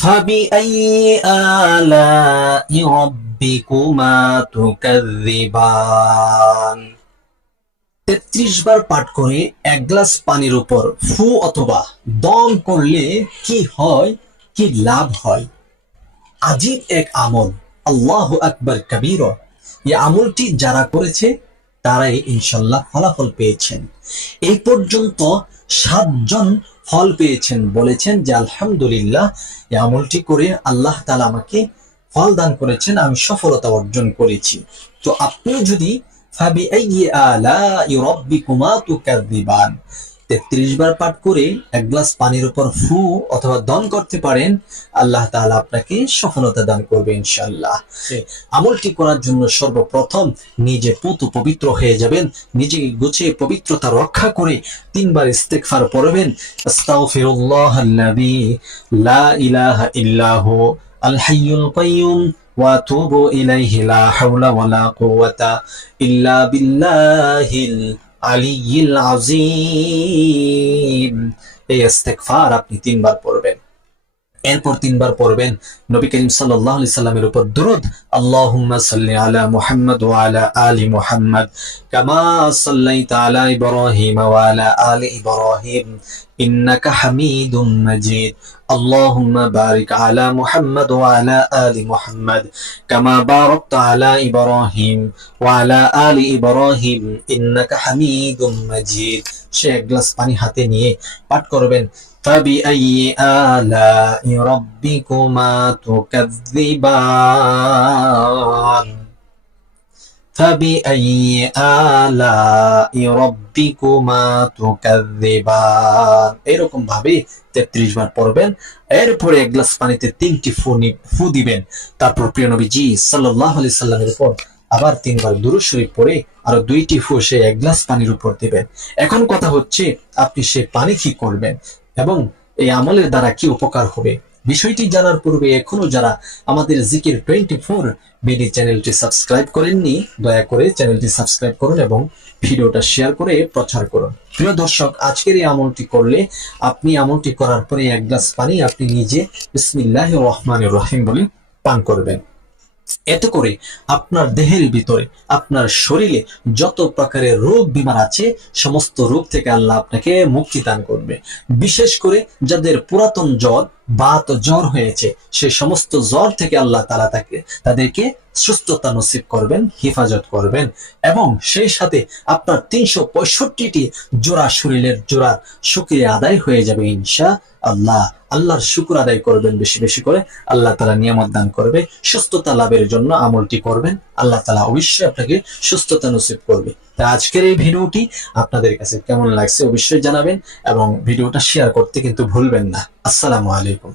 فبأي آلاء ربكما تكذبان 33 বার পাঠ করে এক গ্লাস পানির উপর ফু অথবা দম করলে কি হয়, কি লাভ হয়? আজীব এক আমল, আল্লাহু আকবার কাবীরা। এই আমলটি যারা করেছে তারাই ইনশাল্লাহ ফলাফল পেয়েছেন। এই পর্যন্ত 7 জন ফল পেয়েছেন, বলেছেন যে আলহামদুলিল্লাহ, এই আমলটি করে আল্লাহ তাআলা আমাকে ফল দান করেছেন, আমি সফলতা অর্জন করেছি। তো আপনিও যদি ফাবিআইয়ি আলাই রাব্বিকুমা তুকাযযিবান 33 বার পাঠ করে এক গ্লাস পানির উপর ফু অথবা দম করতে পারেন, আল্লাহ তাআলা আপনাকে সফলতা দান করবে ইনশাআল্লাহ। আমলটি করার জন্য সর্বপ্রথম নিজে পবিত্র হয়ে যাবেন, নিজেকে গুছিয়ে পবিত্রতা রক্ষা করে 3 বার ইস্তেগফার পড়বেন। আস্তাগফিরুল্লাহাল্লাযী লা ইলাহা ইল্লাহু আল হাইয়ুল কাইয়্যুম ওয়া আতুবু ইলাইহি লা হাওলা ওয়ালা কুওয়াতা ইল্লা বিল্লাহিল আলিয়্যিল আযীম। এই ইস্তেগফার আপনি 3 বার পড়বেন। এরপর 3 বার পড়বেন নবী করিম সাল্লাল্লাহু আলাইহি সাল্লামের উপর দুরূদ, আল্লাহুম্মা সাল্লি আলা মুহাম্মাদ ওয়া আলা আলি মুহাম্মাদ কামা সাল্লাইতা আলা ইব্রাহিম ওয়া আলা আলি ইব্রাহিম ইন্নাকা হামিদুম মাজিদ। আল্লাহুম্মা বারিক আলা মুহাম্মাদ ওয়া আলা আলি মুহাম্মাদ কামা বারাকতা আলা ইব্রাহিম ওয়া আলা আলি ইব্রাহিম ইন্নাকা হামিদুম মাজিদ। সে এক গ্লাস পানি হাতে নিয়ে পাঠ করবেন, فبأي آلاء ربكما تكذبان فبأي آلاء ربكما تكذبان এরকম ভাবে 33 বার পড়বেন। এরপরে এক গ্লাস পানিতে 3টি ফু দিবেন। তারপর প্রিয় নবীজি সাল্লাল্লাহু আলাইহি সাল্লামের উপর আবার 3 বার দুরূদ শরীফ পড়ে আরো 2টি ফু সে এক গ্লাস পানির উপর দিবেন। এখন কথা হচ্ছে আপনি সেই পানি কি করবেন এবং এই আমলের দ্বারা কি উপকার হবে, বিষয়টি জানার পূর্বে এখনো যারা আমাদের জিকির 24 বিডি চ্যানেলটি সাবস্ক্রাইব করেননি, দয়া করে চ্যানেলটি সাবস্ক্রাইব করুন এবং ভিডিওটা শেয়ার করে প্রচার করুন। প্রিয় দর্শক, আজকের এই আমলটি করলে আপনি আমলটি করার পরে এক গ্লাস পানি আপনি নিজে বিসমিল্লাহির রহমানির রহিম বলে পান করবেন। এতে করে আপনার দেহের ভিতরে, আপনার শরীরে যত প্রকারের রোগ বিমার আছে সমস্ত রোগ থেকে আল্লাহ আপনাকে মুক্তি দান করবে। বিশেষ করে যাদের পুরাতন জ্বর, বাত জ্বর হয়েছে, সেই সমস্ত জ্বর থেকে আল্লাহ তাআলা তাদেরকে সুস্থতা নসিব করবেন, হেফাজত করবেন এবং সেই সাথে আপনার 365টি জোড়া শরীরের জোড়া শুকরিয়া আদায় হয়ে যাবে ইনশাআল্লাহ। আল্লাহর শুকর আদায় করবেন বেশি বেশি করে, আল্লাহ তাআলা নিয়ামত দান করবে। সুস্থতা লাভের জন্য আমলটি করবেন, আল্লাহ তাআলা অবশ্যই আপনাকে সুস্থতা নসিব করবে। তাই আজকের এই ভিডিওটি আপনাদের কাছে কেমন লাগছে অবশ্যই জানাবেন এবং ভিডিওটা শেয়ার করতে কিন্তু ভুলবেন না। আসসালামু আলাইকুম।